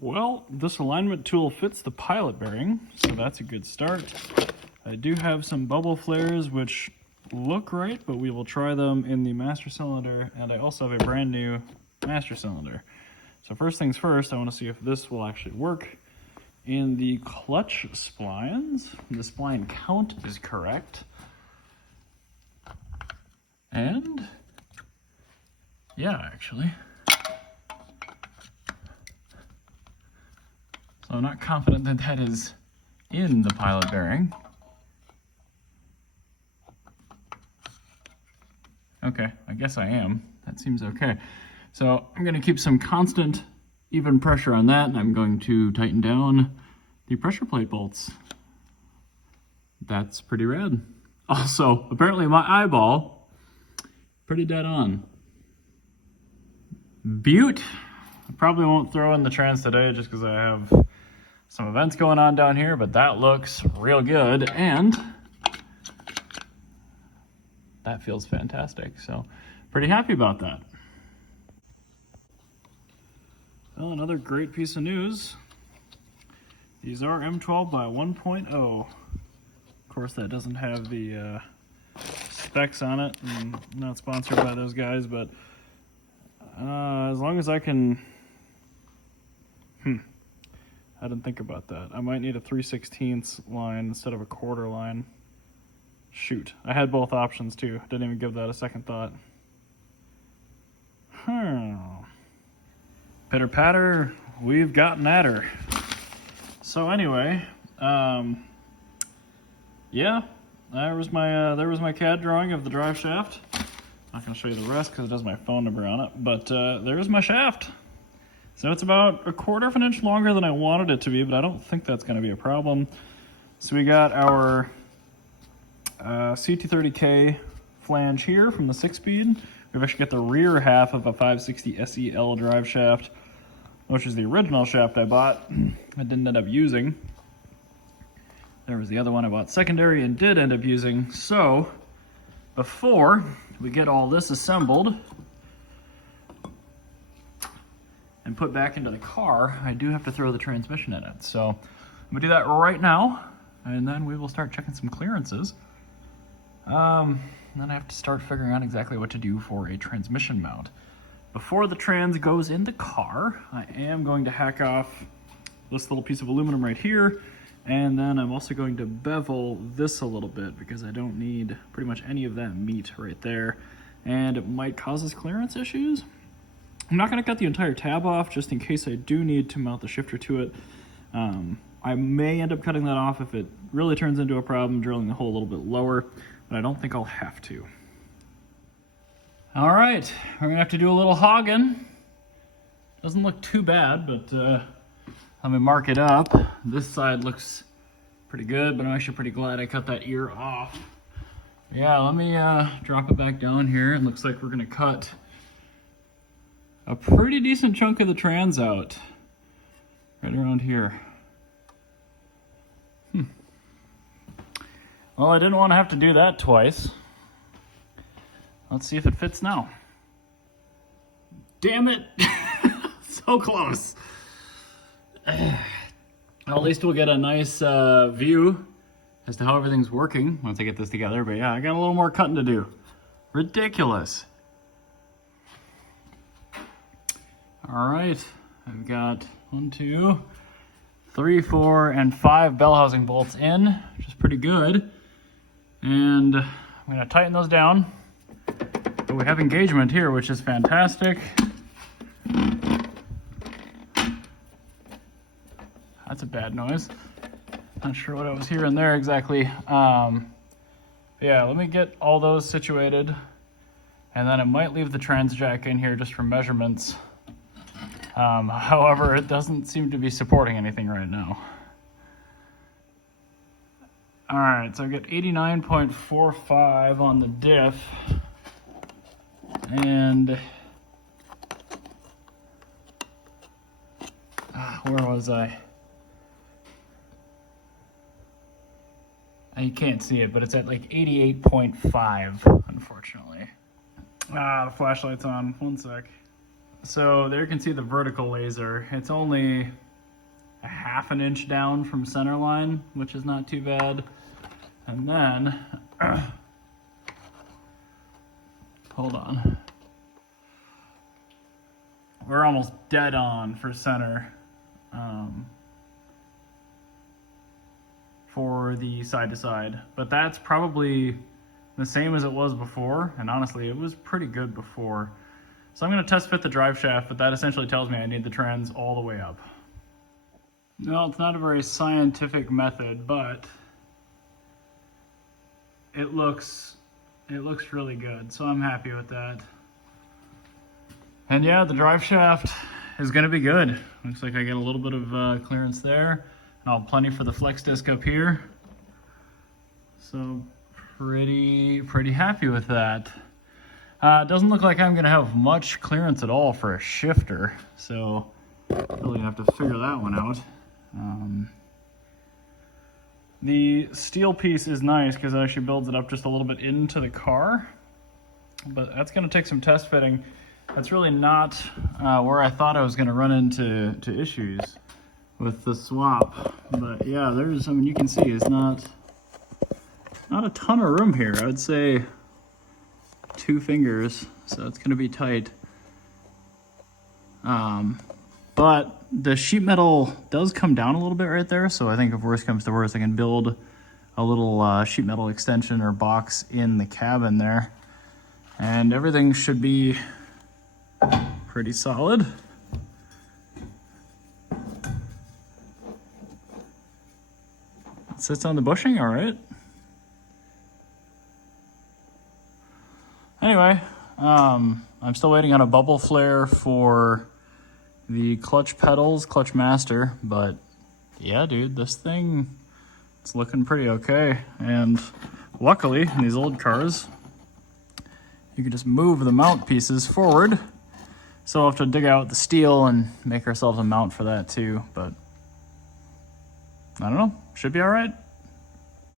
Well, this alignment tool fits the pilot bearing, so that's a good start. I do have some bubble flares which look right, but we will try them in the master cylinder, and I also have a brand new master cylinder. So first things first, I want to see if this will actually work. In the clutch splines, the spline count is correct. And yeah, actually. So I'm not confident that that is in the pilot bearing. Okay, I guess I am. That seems okay. So I'm going to keep some constant, even pressure on that, and I'm going to tighten down the pressure plate bolts. That's pretty rad. Also, apparently my eyeball, pretty dead on. Butte. I probably won't throw in the trans today just because I have some events going on down here, but that looks real good, and that feels fantastic. So pretty happy about that. Well, another great piece of news. These are M12 by 1.0. Of course, that doesn't have the specs on it, and not sponsored by those guys, but as long as I can... I didn't think about that. I might need a 3/16 line instead of a quarter line. Shoot, I had both options too. Didn't even give that a second thought. Pitter patter, we've gotten at her. So anyway, yeah, there was my CAD drawing of the drive shaft. Not gonna show you the rest because it does my phone number on it, but there's my shaft. So it's about 1/4 inch longer than I wanted it to be, but I don't think that's gonna be a problem. So we got our CT30K flange here from the 6-speed. We've actually got the rear half of a 560 SEL drive shaft, which is the original shaft I bought. I didn't end up using. There was the other one I bought secondary and did end up using. So before we get all this assembled and put back into the car, I do have to throw the transmission in it. So I'm gonna do that right now, and then we will start checking some clearances. Then I have to start figuring out exactly what to do for a transmission mount. Before the trans goes in the car, I am going to hack off this little piece of aluminum right here, and then I'm also going to bevel this a little bit because I don't need pretty much any of that meat right there, and it might cause us clearance issues. I'm not going to cut the entire tab off just in case I do need to mount the shifter to it. I may end up cutting that off if it really turns into a problem, drilling the hole a little bit lower, but I don't think I'll have to. All right, we're gonna have to do a little hogging. Doesn't look too bad, but let me mark it up. This side looks pretty good, but I'm actually pretty glad I cut that ear off. Yeah, let me drop it back down here. It looks like we're gonna cut a pretty decent chunk of the trans out right around here. Well, I didn't want to have to do that twice. Let's see if it fits now. Damn it! So close. Well, at least we'll get a nice view as to how everything's working once I get this together. But yeah, I got a little more cutting to do. Ridiculous. All right, I've got 1, 2, 3, 4, and 5 bell housing bolts in, which is pretty good. And I'm gonna tighten those down. But we have engagement here, which is fantastic. That's a bad noise. Not sure what I was hearing there exactly. Yeah, let me get all those situated. And then I might leave the trans jack in here just for measurements. However, it doesn't seem to be supporting anything right now. All right, so I've got 89.45 on the diff. And where was I? You can't see it, but it's at like 88.5, unfortunately. The flashlight's on, 1 sec. So there you can see the vertical laser. It's only a half an inch down from center line, which is not too bad. And then, hold on. We're almost dead on for center for the side to side, but that's probably the same as it was before, and honestly, it was pretty good before. So I'm going to test fit the drive shaft, but that essentially tells me I need the trans all the way up. Well, it's not a very scientific method, but it looks really good, so I'm happy with that. And yeah, the drive shaft is going to be good. Looks like I get a little bit of clearance there, and I'll have plenty for the flex disc up here. So pretty happy with that. It doesn't look like I'm going to have much clearance at all for a shifter, so really have to figure that one out. The steel piece is nice because it actually builds it up just a little bit into the car, but that's going to take some test fitting. That's really not where I thought I was going to run into issues with the swap. But yeah, there's, I mean, you can see it's not a ton of room here. I would say 2 fingers, so it's going to be tight. But the sheet metal does come down a little bit right there, so I think if worst comes to worst, I can build a little sheet metal extension or box in the cabin there, and everything should be pretty solid. It sits on the bushing, all right. Anyway, I'm still waiting on a bubble flare for the clutch pedals, clutch master, but yeah, dude, this thing, it's looking pretty okay. And luckily, in these old cars, you can just move the mount pieces forward. So we'll have to dig out the steel and make ourselves a mount for that too, but I don't know, should be all right.